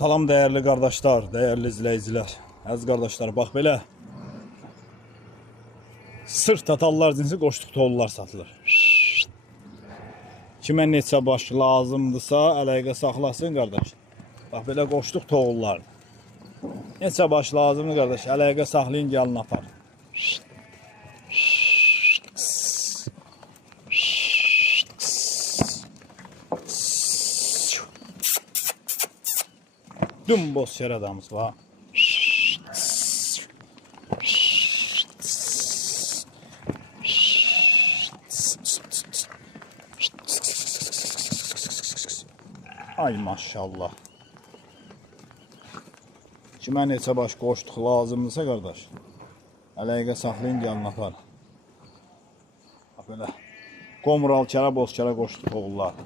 Salam değerli kardeşler, değerli izleyiciler. Əziz kardeşler, bak belə sırt tatallar cinsi qoşduq toğullar satılır. Kimə neçə baş lazımdırsa əlaqə saxlasın qardaş. Bax belə qoşduq toğullar. Neçə baş lazımdır qardaş, əlaqə saxlayın, gəlin apar. Dümboz şer adamız var. Ay maşallah. Kimə neçə baş qoşduq lazımdırsa qardaş, əlaqə saxlayın, gəlin apar. Bax belə Qomural kərə, boz kərə qoşduq oğullar.